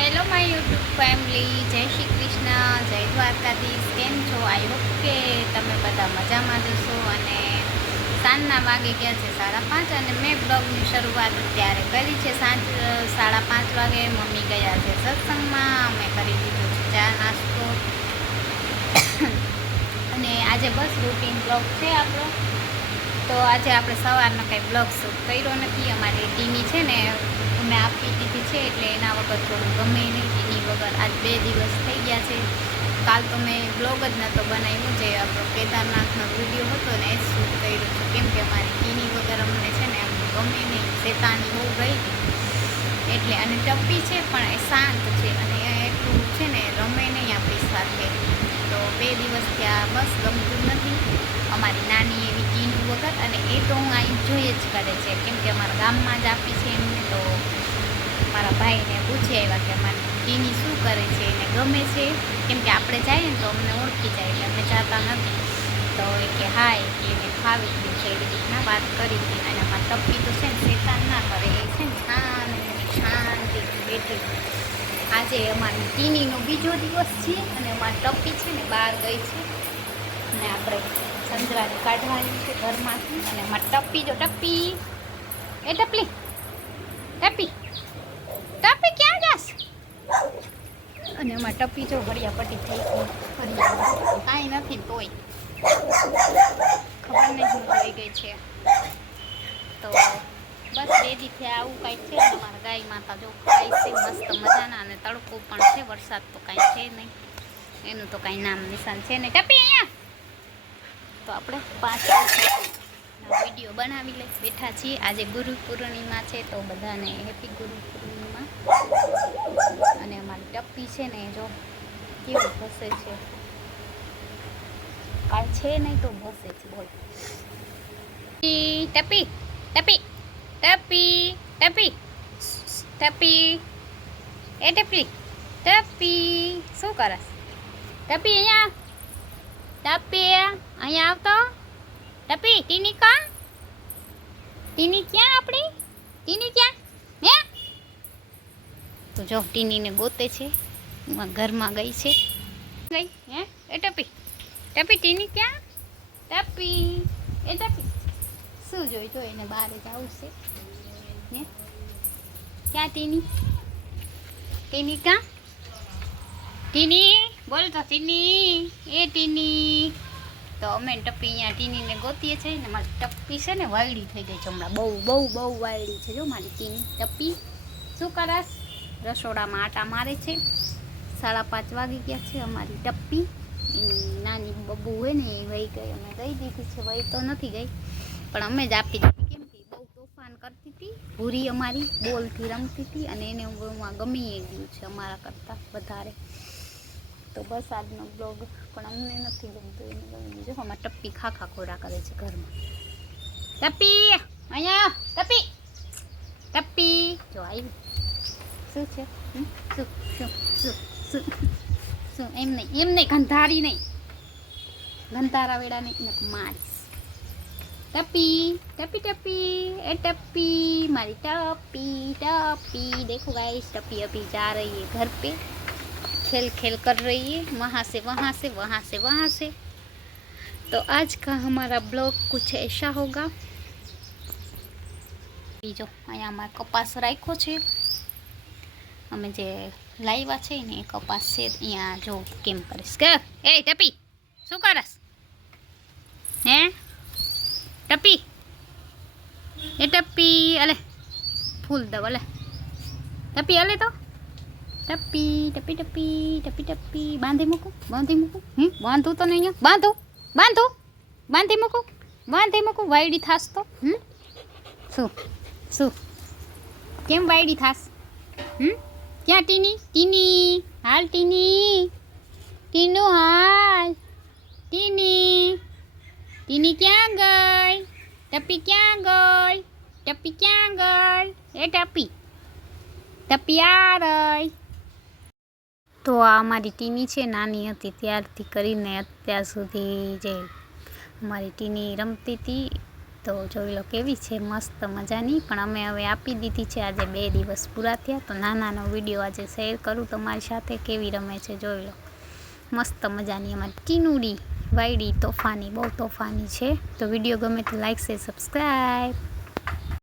Hello my YouTube family, જય શ્રી કૃષ્ણ, જય દ્વારકાધીશ. કેમ છો? આઈ હોપ કે તમે બધા મજામાં જશો. અને સાંજના વાગે ગયા છે 5:30 અને મેં બ્લોગની શરૂઆત ત્યારે કરી છે. સાંજ 5:30 વાગે મમ્મી ગયા છે સત્સંગમાં. અમે કરી દીધો છે ચા નાસ્તો અને આજે બસ રૂટીન બ્લોગ છે આપણો. તો આજે આપણે સવારનો કંઈ બ્લોગ શૂટ કર્યો નથી. અમારી ટીમી છે ને અમે આપી દીધી છે, એટલે એના વગર થોડું ગમે નહીં. ટીની વગર આજ 2 દિવસ થઈ ગયા છે. કાલ તો મેં બ્લોગ જ નહોતો બનાવ્યો, જે આપણો કેદારનાથનો વિડીયો હતો ને એ જ શૂટ કર્યો છે. કેમ કે અમારી ટીની વગર અમને છે ને આમ ગમે નહીં, શેતાની બહુ ગઈ એટલે. અને ટપ્પી છે પણ એ શાંત છે અને એટલું છે ને રમે નહીં આપણી સાથે. તો 2 દિવસથી આ બસ ગમતું નથી અમારી નાની એવી ટીનું વગર. અને એ તો હું અહીં જોઈએ જ કરે છે, કેમ કે અમારા ગામમાં જ આપી છે એમને. તો મારા ભાઈને પૂછી આવ્યા કે અમારી ટીની શું કરે છે, એને ગમે છે? કેમ કે આપણે જઈએ ને તો અમને ઓળખી જાય, એટલે અમે જતા નથી. તો એ કે હા, કે એને ફાવી ગયું છે, એવી રીતના વાત કરી હતી. અને અમારા ટપ્પી તો છે ને શેતાન ના કરે, એ છે ને શાંતિથી બેઠી. આજે અમારી ટીનીનો બીજો દિવસ છે અને અમારી ટપ્પી છે ને બહાર ગઈ છે અને આપણે સંજરાની કાઢવાની છે ઘરમાંથી. અને અમારી ટપ્પી, જો ટપ્પી, એ ટપલી, ટપ્પી, ટપ્પી ક્યાં જાસ? અને એમાં ટપ્પી જો હરિયાપટ્ટી થઈ ગઈ, કાંઈ નથી ને તોય ખબર નહીં શું થઈ ગઈ છે. તો બસ 2 દીથી આવું કાંઈક છે. અમારા ગાય માતા જો ખાય છે મસ્ત મજાના, અને તડકો પણ છે, વરસાદ તો કાંઈ છે નહીં, એનું તો કાંઈ નામ નિશાન છે નહીં. ટપી અહીંયા. તો આપણે 5 વિડીયો બનાવી લઈ બેઠા છીએ. આજે ગુરુ પૂર્ણિમા છે, તો બધાને હેપી ગુરુ પૂર્ણિમા. અને અમારી ટપ્પી છે ને જો કેવું ભસે છે, કાંઈ છે નહીં તો ભસે છે. બોલ ટપી, ટપી, ટપી, ટપી, ટપી, એ ટપી, ટપી શું કરસ? ટપી અહીંયા, ટપી અહીંયા આવતો. ટપી, ટીની કા? ટીની ક્યાં આપણી? ટીની ક્યાં? હે? તો જો ટીનીને ગોતે છે, ઘરમાં ગઈ છે. ગઈ હે? એ ટપી, ટપી, ટીની ક્યાં? ટપી, એ ટપી શું જોઈ? જો એને બહાર જ આવશે ને. ક્યાં ટીની? ટીની ક્યાં? ટીની બોલ તો, ટીની, એ ટીની. તો અમે ટપ્પી અહીંયા ટીનીને ગોતીએ છીએ ને. મારી ટપ્પી છે ને વાયડી થઈ ગઈ છે હમણાં, બહુ વાયડી છે. જો મારી ટીની ટપ્પી શું કરસ? રસોડામાં આટા મારે છે. 5:30 વાગી ગયા છે. અમારી ટપ્પી નાની બબુ હોય ને એ વહી ગઈ, અમે દઈ દીધી છે. વહી તો નથી ગઈ પણ અમે જ આપી દીધી, કેમ કે બહુ તોફાન કરતી હતી. ભૂરી અમારી બોલથી રમતી હતી અને એને ગમી ગયું છે અમારા કરતાં વધારે. તો બસ આજનો બ્લોગ પણ અમને નથી ગમતું, એને ગમી ગયું. અમારે ટપ્પી ખાખા ખોડા કરે છે ઘરમાં. ટપ્પી અહીંયા, ટપ્પી, ટપ્પી જો આવી. શું છે? શું શું શું શું શું? એમ નહીં, ગંધારી નહીં, ગંધારા વેડા નહીં, મારીશ. ટપ્પી, ટપ્પી, ટપ્પી, એ टप्पी, मारी टप्पी, टप्पी देखो गाइस, टप्पी अभी जा रही है घर पे, खेल खेल कर रही है, वहाँ से वहाँ से, वहाँ से वहाँ से. तो आज का हमारा ब्लॉग कुछ ऐसा होगा. બીજો અહીંયા અમારે કપાસ રાખ્યો છે, અમે જે લાવ્યા છે ને એ કપાસ છે. અહીંયા જો કેમ કરીશ કે એ ટપી શું કરસ? હે ટપી, એ ટપી અલે ફૂલ દવ, અલે ટપી, અલે તો ટપી, ટપી, ટપી, ટપી, ટપી બાંધી મૂકું, બાંધી મૂકું. બાંધું તો નહીં, બાંધું, બાંધું, બાંધી મૂકું, બાંધી મૂકું. વાયડી થાસ તો શું શું કેમ વાયડી થાસ? ક્યાં ટીની? ટીની હાલ, ટીની, ટીનું હાલ, ટીની, ટીની ક્યાં ગઈ? ટપી ક્યાં ગઈ? ટપી ક્યાં ગઈ? એ ટપી, ટપી આ રહી. તો આ અમારી ટીની છે, નાની હતી ત્યારથી કરીને અત્યાર સુધી જે અમારી ટીની રમતી હતી તો જોઈ લો કેવી છે, મસ્ત મજાની. પણ અમે હવે આપી દીધી છે, આજે 2 દિવસ પૂરા થયા. તો નાનાનો વિડીયો આજે શેર કરું તમારી સાથે, કેવી રમે છે જોઈ લો. મસ્ત મજાની અમારી ટીનુડી વાયડી તોફાની, બહુ તોફાની છે. તો વિડીયો ગમે તો લાઈક શેર સબસ્ક્રાઈબ.